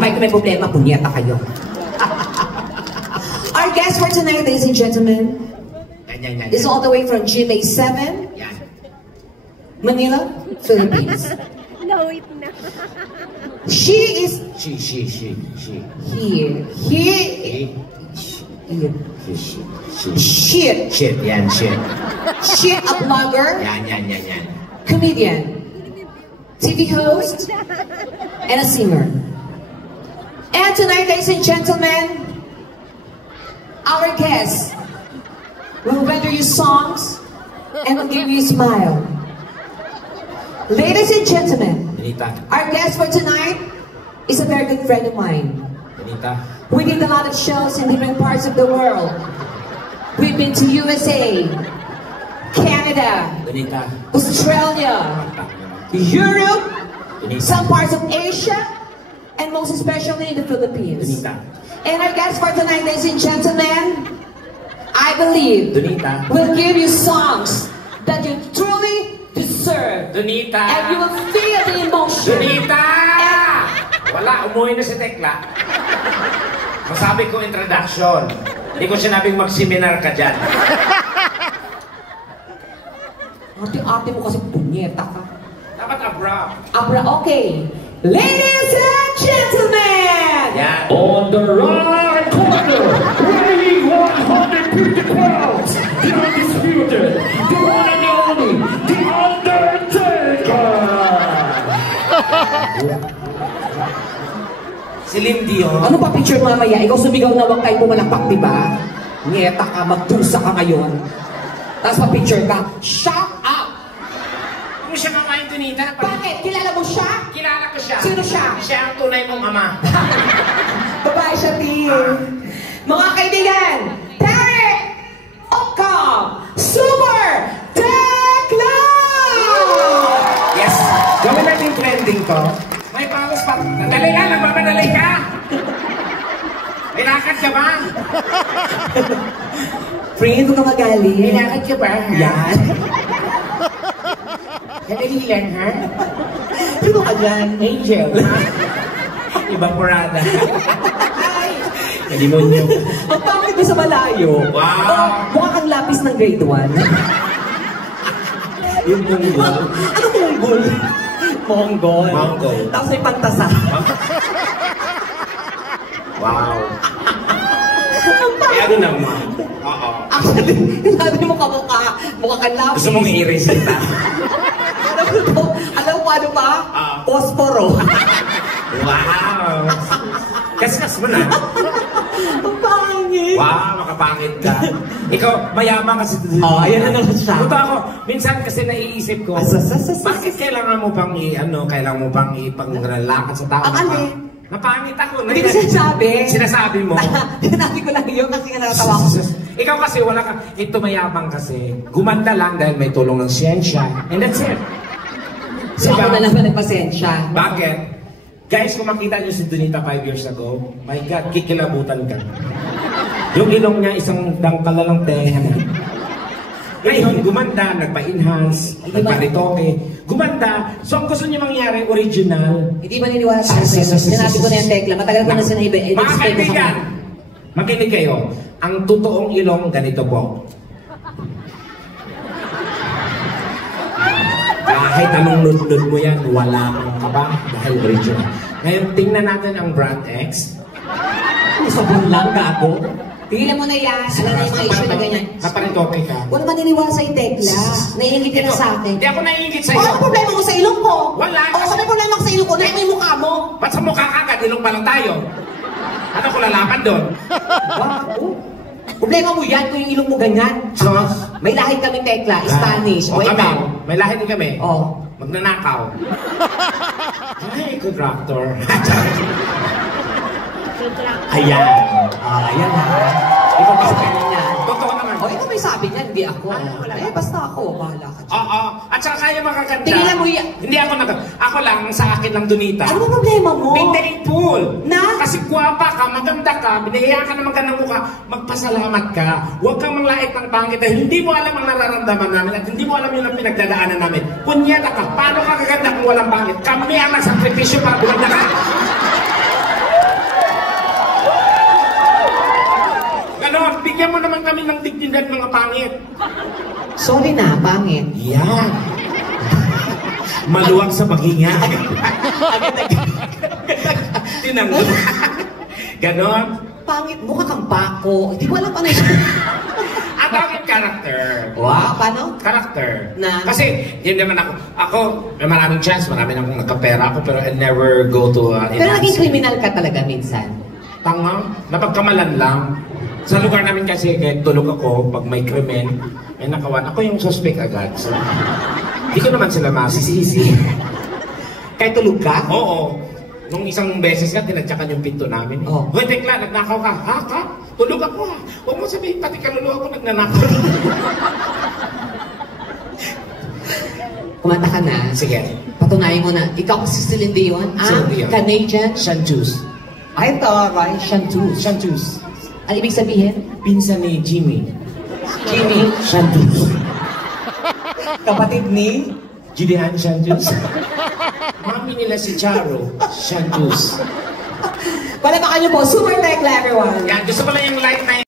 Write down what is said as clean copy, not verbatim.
May problema, punyeta kayo. Our guest for tonight, ladies and gentlemen, is all the way from GMA 7, Manila, Philippines. No, wait na. She is... She. Here. Shit. Shit, yan, shit. Shit, a blogger. Yan. Comedian. TV host. And a singer. And tonight, ladies and gentlemen, our guest will render you songs and will give you a smile. Ladies and gentlemen, Benita. Our guest for tonight is a very good friend of mine. Benita. We did a lot of shows in different parts of the world. We've been to USA, Canada, Benita. Australia, Europe, Benita. some parts of Asia, and most especially in the Philippines. Benita. And our guest for tonight, ladies and gentlemen, I believe Donita. will give you songs that you truly deserve. Donita. And you will feel the emotion. Donita! Wala, umuwi na si Tekla. Masabi ko introduction. Hindi ko sinabing mag-seminar ka dyan. Ate-ate mo kasi punyeta ka. Dapat abrupt. Abra, okay. Ladies and gentlemen! Yan. On the right corner, weighing 150 pounds, the undisputed, the one and only, The Undertaker! Si Lim Dion. Ano pa picture mamaya? Ikaw sumigaw na wag kayo pumalakpak, di ba? Ngeta ka, magdusa ka ngayon. Tapos pa-picture ka, shout out! Kung siya mamayin, Donita. Bakit? Kilala mo siya? Kilala ko siya. Sino siya? Siya ang tunay mong ama. Babae siya, Tim. Mga kaibigan, Derek Ocam, Super Tekla! Yes. Gawin natin trending to. May palos pa. Nadali lang, nagmamadali ka. May lakad ka ba? Friend, huwag ka magaling. May lakad ka ba? Yan. Nadali lang, ha? Sino ka dyan? Angel. Ibang porada. Kalimonyo. Ang pangit mo sa malayo. Wow. Oh, mukha kang lapis ng grade 1. Yung munggol. Ano munggol? Monggol. Monggol. Tapos may pantasa. Wow. Eh, ano naman? Oo. Actually, sabi mo mukha kang lapis. Gusto mong i-erase kita? Alam mo ano pa? Posporo. Wow. Kaskas mo na. Ang pangit. Wow, makapangit ka. Ikaw, mayaman kasi. Ayan na naman siya. Punta ako, minsan kasi naiisip ko, bakit kailangan mo pang ipanglalakad sa tao? Ang alin? Napangit ako. Hindi ko sinasabi. Sinasabi mo. Sinabi ko lang yun kasi nga natatawa ko. Ikaw kasi wala ka, ito mayabang kasi. Gumanda lang dahil may tulong ng siyensya. And that's it. So ako na naman nagpasensya. Bakit? Guys, kung makita niyo si Donita 5 years ago, my God, kikilabutan ka. Yung ilong niya, isang dangkala lang tenga. Ngayon, gumanda, nagpa-enhance, nagpa-retoke. Gumanda. So, ang gusto niyo mangyari, original. Hindi ba niniwala tayo sa'yo? Sinabi ko na yung tekla. Matagal ko na sinabi. Mga kaibigan, makinig kayo. Ang totoong ilong, ganito po. Kahit anong nunod mo yan, wala kang kabang dahil original. Ngayon, tingnan natin ang brand X. Sabon lang ka ako. Tigilan mo na yan. Alam na yung mga issue na ganyan. Naparitoke ka. Wala man niniwala sa'yo, tekla. Naiingit ka na sa akin. Hindi ako naiingit O, sa'yo. ano problema mo sa ilong ko? Wala. O, ano problema ko sa ilong ko? Ano yung mukha mo? Ba't sa mukha ka? Ilong pa lang tayo. Ano ko lalaban doon? Wow. Problema mo yan kung yung ilong mo ganyan. So, may lahit kami, tekla. Spanish. O, kami. ikaw. May lahi din kami. O. Magnanakaw. Ay, good raptor. Ayan. Ayan ha. Ikaw ba sa niya? Totoo naman. O, ito may sabi niya, hindi ako. Wala. Eh, basta ako. Bahala ka dyan. Oo. At saka kaya makaganda. Tingnan mo yan. Hindi ako Ako lang, sa akin lang Donita. Ano ba problema mo? Maintain pool. Na? Kasi guwapa ka, maganda ka, binayaan ka naman ka ng mukha, magpasalamat ka. Huwag kang manglait ng pangit dahil hindi mo alam ang nararamdaman namin at hindi mo alam yun ang pinagdadaanan namin. Punyeta ka, paano ka kaganda kung walang pangit? Kami ang nagsakripisyo para gumanda ka. Bigyan mo naman kami ng dignidad mga pangit. Sorry na, pangit. Yan. Maluwag sa paghinga. Tinanggol. Ganon. Pangit, mukha kang pako. Hindi ko alam pa na Ang tawagin character. Wow, paano? Character. Na? Kasi, yun naman ako, may maraming chance, marami na akong nagkapera ako, pero I never go to Pero naging kriminal ka talaga minsan. Tanga, napagkamalan lang. Sa lugar namin kasi, kahit tulog ako, pag may krimen, may nakawan, ako yung suspect agad. So, hindi ko naman sila masisisi. Kahit tulog ka? Oo. Nung isang beses nga, tinagtsakan yung pinto namin. Oh. Hoy, tekla, nagnakaw ka. Ha? Ka? Tulog ako ha. Huwag mo sabihin, pati kaluluwa ko nagnanakaw. Kumanta ka na. Sige. Patunayan mo na. Ikaw si Celine Dion, Celine Dion. Canadian. Chanteuse. Ay, taray. Chanteuse. Chanteuse. Ano ibig sabihin? Pinsan ni Jimmy. Jimmy. Chanteuse. Kapatid ni? Julian Chanteuse. Mami nila si Charo. Chanteuse. Palapakan niyo po. Super Tekla, everyone. Yan, gusto ko lang yung light na